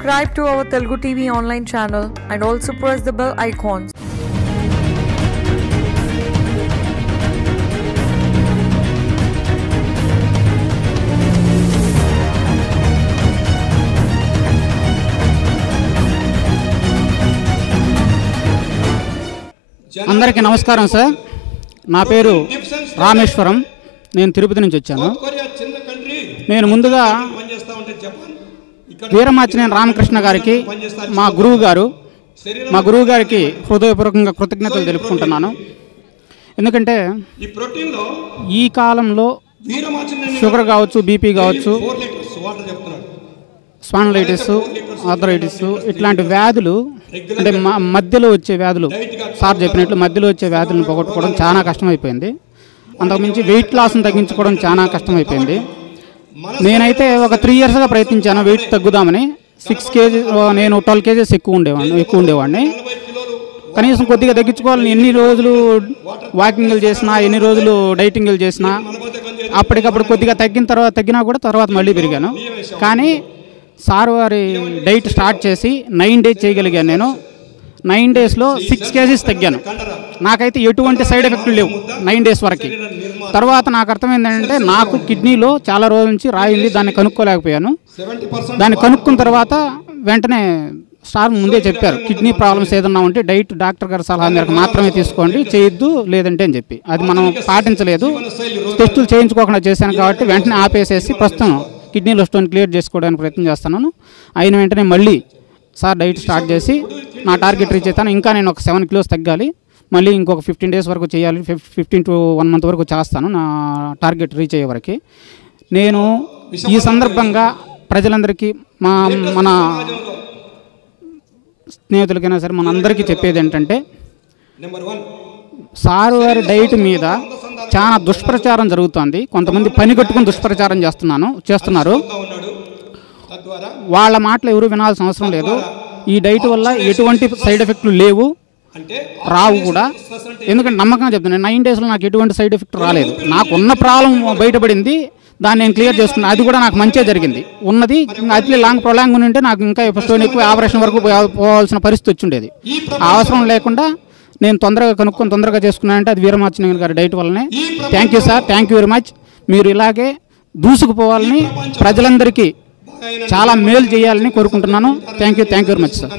subscribe to our Telugu TV online channel and also press the bell icons. అందరికీ నమస్కారం sir. నా పేరు రామేశ్వరం. నేను తిరుపతి నుంచి వచ్చాను. నేను ముందుగా వీరమాచినేని రామకృష్ణ గారికి మా గురువు గారికి హృదయపూర్వకంగా కృతజ్ఞతలు తెలుపుకుంటున్నాను. ఎందుకంటే ఈ కాలంలో షుగర్ కావచ్చు, బీపీ కావచ్చు, స్పాండిలైటిస్, ఆర్థరైటిస్ ఇట్లాంటి వ్యాధులు అంటే మధ్యలో వచ్చే వ్యాధులు, సార్ చెప్పినట్లు మధ్యలో వచ్చే వ్యాధులను పోగొట్టుకోవడం చాలా కష్టమైపోయింది. అంతకుమించి వెయిట్ లాస్ని తగ్గించుకోవడం చాలా కష్టమైపోయింది. నేనైతే ఒక 3 yearsగా ప్రయత్నించాను వెయిట్ తగ్గుదామని. 6 kg, నేను 12 kgs ఎక్కువ ఉండేవాడిని. కనీసం కొద్దిగా తగ్గించుకోవాలని ఎన్ని రోజులు వాకింగ్లు చేసినా, ఎన్ని రోజులు డైటింగ్లు చేసినా అప్పటికప్పుడు కొద్దిగా తగ్గినా కూడా తర్వాత మళ్ళీ పెరిగాను. కానీ సార్ వారి డైట్ స్టార్ట్ చేసి 9 days చేయగలిగాను. నేను 9 daysలో 6 kgs తగ్గాను. నాకైతే ఎటువంటి సైడ్ ఎఫెక్ట్లు లేవు 9 days వరకు. తర్వాత నాకు అర్థమైంది ఏంటంటే నాకు కిడ్నీలో చాలా రోజుల నుంచి రాయింది. దాన్ని కనుక్కోలేకపోయాను. దాన్ని కనుక్కున్న తర్వాత వెంటనే సార్ ముందే చెప్పారు, కిడ్నీ ప్రాబ్లమ్స్ ఏదన్నా ఉంటే డైట్ డాక్టర్ గారి సలహా మేరకు మాత్రమే తీసుకోండి, చేయొద్దు లేదంటే అని చెప్పి. అది మనం పాటించలేదు. టెస్టులు చేయించుకోకుండా చేశాను కాబట్టి వెంటనే ఆపేసేసి ప్రస్తుతం కిడ్నీలో స్టోన్ క్లియర్ చేసుకోవడానికి ప్రయత్నం చేస్తున్నాను. అయిన వెంటనే మళ్ళీ సార్ డైట్ స్టార్ట్ చేసి నా టార్గెట్ రీచ్ అవుతాను. ఇంకా నేను ఒక 7 kilos తగ్గాలి. మళ్ళీ ఇంకొక 15 days వరకు చేయాలి. 15 to 1 month వరకు చేస్తాను నా టార్గెట్ రీచ్ అయ్యే వరకు. నేను ఈ సందర్భంగా ప్రజలందరికీ మన స్నేహితులకైనా సరే మనందరికీ చెప్పేది ఏంటంటే, సారు వారి డైట్ మీద చాలా దుష్ప్రచారం జరుగుతుంది. కొంతమంది పని కట్టుకుని దుష్ప్రచారం చేస్తున్నారు. వాళ్ళ మాటలు ఎవరు వినాల్సిన అవసరం లేదు. ఈ డైట్ వల్ల ఎటువంటి సైడ్ ఎఫెక్ట్లు లేవు, రావు కూడా. ఎందుకంటే నమ్మకంగా చెప్తున్నాను, 9 daysలో నాకు ఎటువంటి సైడ్ ఎఫెక్ట్ రాలేదు. నాకున్న ప్రాబ్లం బయటపడింది, దాన్ని నేను క్లియర్ చేసుకున్నాను. అది కూడా నాకు మంచిగా జరిగింది. ఉన్నది అట్లే ప్రొలాంగ్ ఉంటే నాకు ఇంకా స్టోన్ ఎక్కువ ఆపరేషన్ వరకు పోవాల్సిన పరిస్థితి వచ్చి ఉండేది. అవసరం లేకుండా నేను తొందరగా చేసుకున్నానంటే అది వీరమాచినేని గారి డైట్ వల్లనే. Thank you sir, thank you very much. మీరు ఇలాగే దూసుకుపోవాలని, ప్రజలందరికీ చాలా మేలు చేయాలని కోరుకుంటున్నాను. Thank you very much sir.